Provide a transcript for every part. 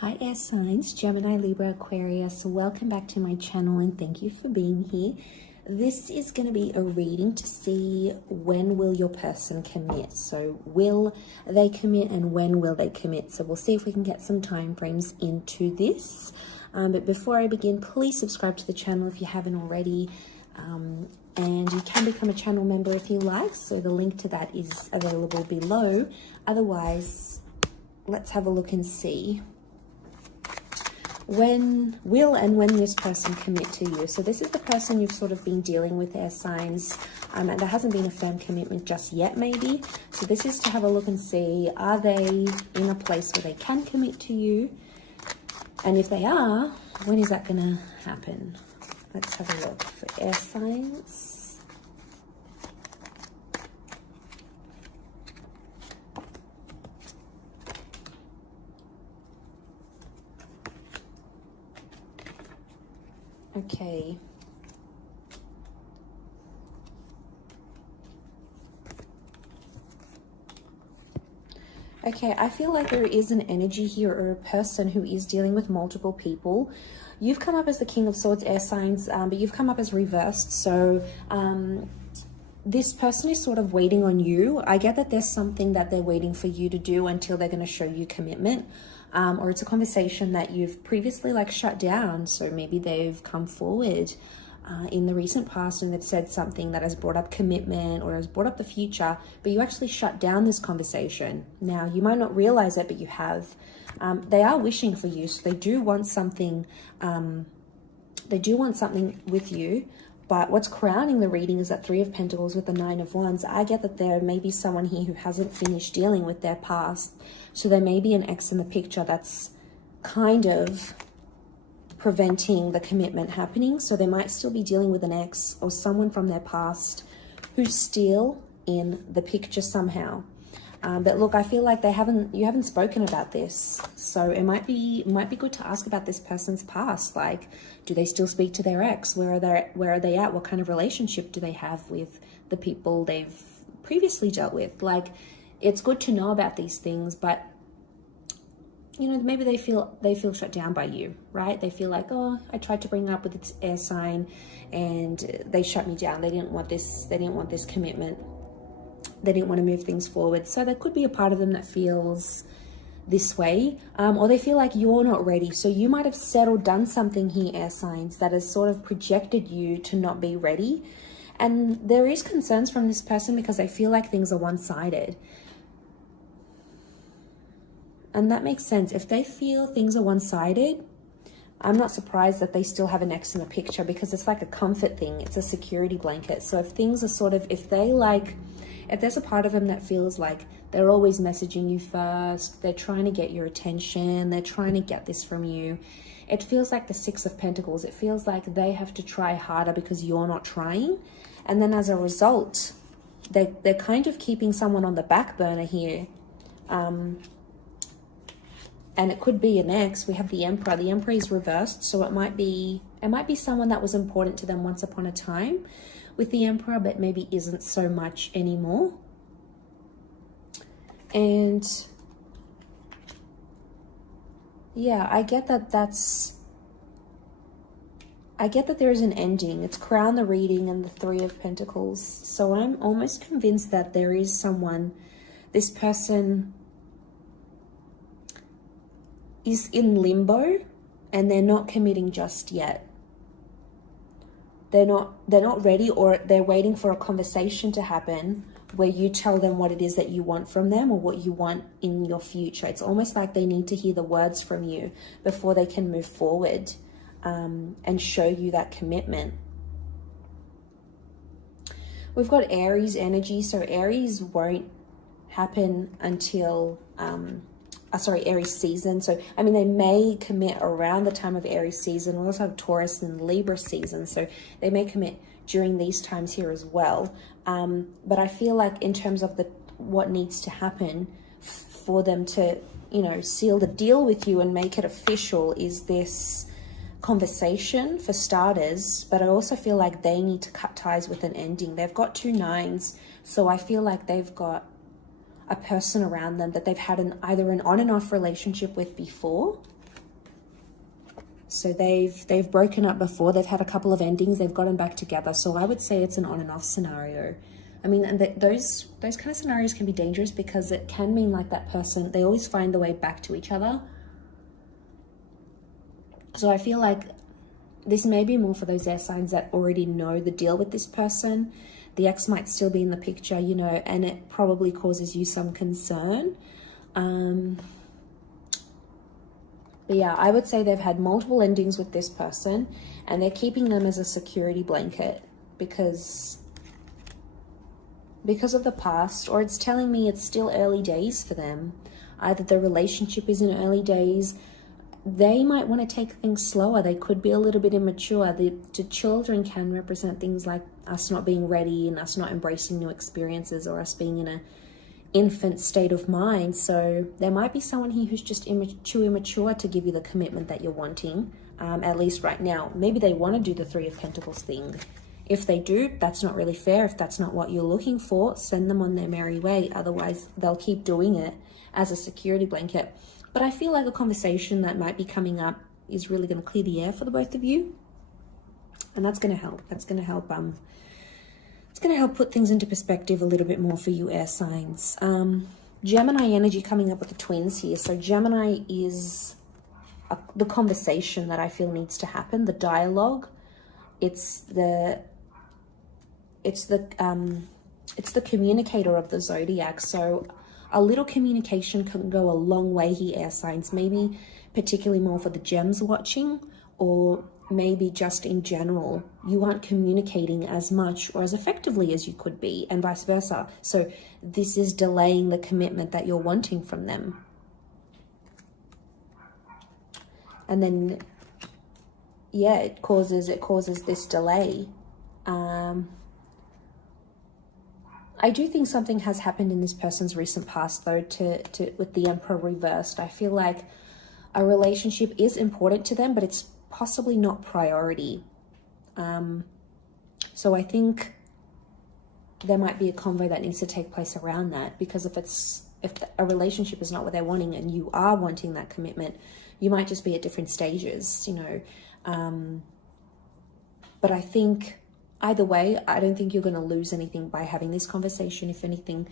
Hi air signs, Gemini, Libra, Aquarius. Welcome back to my channel and thank you for being here. This is going to be a reading to see when will your person commit. So will they commit and when will they commit? So we'll see if we can get some time frames into this. But before I begin, please subscribe to the channel if you haven't already. And you can become a channel member if you like. So the link to that is available below. Otherwise, let's have a look and see when this person commit to you. So this is the person you've sort of been dealing with, air signs, and there hasn't been a firm commitment just yet maybe. So this is to have a look and see, are they in a place where they can commit to you? And if they are, when is that going to happen? Let's have a look for air signs. Okay. Okay, I feel like there is an energy here or a person who is dealing with multiple people. You've come up as the King of Swords, air signs, but you've come up as reversed. So this person is sort of waiting on you. I get that there's something that they're waiting for you to do until they're going to show you commitment. Or it's a conversation that you've previously like shut down. So maybe they've come forward in the recent past and they've said something that has brought up commitment or has brought up the future, but you actually shut down this conversation. Now, you might not realize it, but you have. They are wishing for you, so they do want something. They do want something with you. But what's crowning the reading is that Three of Pentacles with the Nine of Wands. I get that there may be someone here who hasn't finished dealing with their past. So there may be an ex in the picture that's kind of preventing the commitment happening. So they might still be dealing with an ex or someone from their past who's still in the picture somehow. But look, I feel like you haven't spoken about this. So it might be good to ask about this person's past. Like, do they still speak to their ex? Where are they at? What kind of relationship do they have with the people they've previously dealt with? Like, it's good to know about these things, but you know, maybe they feel shut down by you, right? They feel like, oh, I tried to bring up with its air sign and they shut me down. They didn't want this commitment. They didn't want to move things forward. So there could be a part of them that feels this way, or they feel like you're not ready. So you might have said or done something here, air signs, that has sort of projected you to not be ready. And there is concerns from this person because they feel like things are one-sided. And that makes sense. If they feel things are one-sided, I'm not surprised that they still have an ex in the picture, because it's like a comfort thing. It's a security blanket. So if things are sort of, if there's a part of them that feels like they're always messaging you first, they're trying to get your attention, they're trying to get this from you, it feels like the Six of Pentacles. It feels like they have to try harder because you're not trying. And then as a result, they're kind of keeping someone on the back burner here. And it could be an ex. We have the Emperor. The Emperor is reversed, so it might be someone that was important to them once upon a time with the Emperor, but maybe isn't so much anymore. And yeah, I get that there is an ending. It's crown the reading and the Three of Pentacles. So I'm almost convinced that there is someone, this person is in limbo and they're not committing just yet. They're not ready, or they're waiting for a conversation to happen where you tell them what it is that you want from them or what you want in your future. It's almost like they need to hear the words from you before they can move forward and show you that commitment. We've got Aries energy. So Aries won't happen until Aries season. So, I mean, they may commit around the time of Aries season. We also have Taurus and Libra season. So they may commit during these times here as well. But I feel like in terms of what needs to happen for them to, you know, seal the deal with you and make it official is this conversation for starters. But I also feel like they need to cut ties with an ending. They've got 2 9s. So I feel like they've got a person around them that they've had either an on and off relationship with before, So they've broken up before. They've had a couple of endings. They've gotten back together. So I would say it's an on and off scenario. I mean, and those kind of scenarios can be dangerous because it can mean like that person, they always find the way back to each other. So I feel like this may be more for those air signs that already know the deal with this person. The ex might still be in the picture, you know, and it probably causes you some concern. But yeah, I would say they've had multiple endings with this person and they're keeping them as a security blanket because of the past, or it's telling me it's still early days for them. Either the relationship is in early days, they might want to take things slower. They could be a little bit immature. The children can represent things like us not being ready and us not embracing new experiences, or us being in a infant state of mind. So there might be someone here who's just too immature to give you the commitment that you're wanting, at least right now. Maybe they want to do the Three of Pentacles thing. If they do, that's not really fair. If that's not what you're looking for, send them on their merry way. Otherwise, they'll keep doing it as a security blanket. But I feel like a conversation that might be coming up is really going to clear the air for the both of you. And that's going to help. That's going to help. It's going to help put things into perspective a little bit more for you air signs. Gemini energy coming up with the twins here. So Gemini is the conversation that I feel needs to happen, the dialogue. It's the communicator of the zodiac. So a little communication can go a long way here, air signs. Maybe particularly more for the gems watching, or maybe just in general, you aren't communicating as much or as effectively as you could be, and vice versa. So this is delaying the commitment that you're wanting from them. And then, yeah, it causes this delay. I do think something has happened in this person's recent past, though, with the Emperor reversed. I feel like a relationship is important to them, but it's possibly not priority. So I think there might be a convo that needs to take place around that, because if a relationship is not what they're wanting and you are wanting that commitment, you might just be at different stages, you know. But I think either way, I don't think you're going to lose anything by having this conversation. If anything,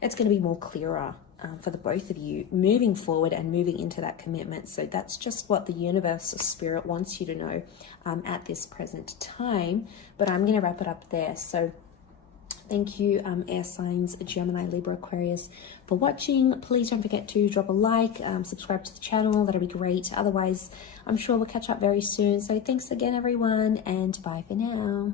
it's going to be more clearer for the both of you moving forward and moving into that commitment. So that's just what the universe or spirit wants you to know at this present time. But I'm going to wrap it up there. So thank you, air signs, Gemini, Libra, Aquarius, for watching. Please don't forget to drop a like, subscribe to the channel. That'll be great. Otherwise, I'm sure we'll catch up very soon. So thanks again, everyone, and bye for now.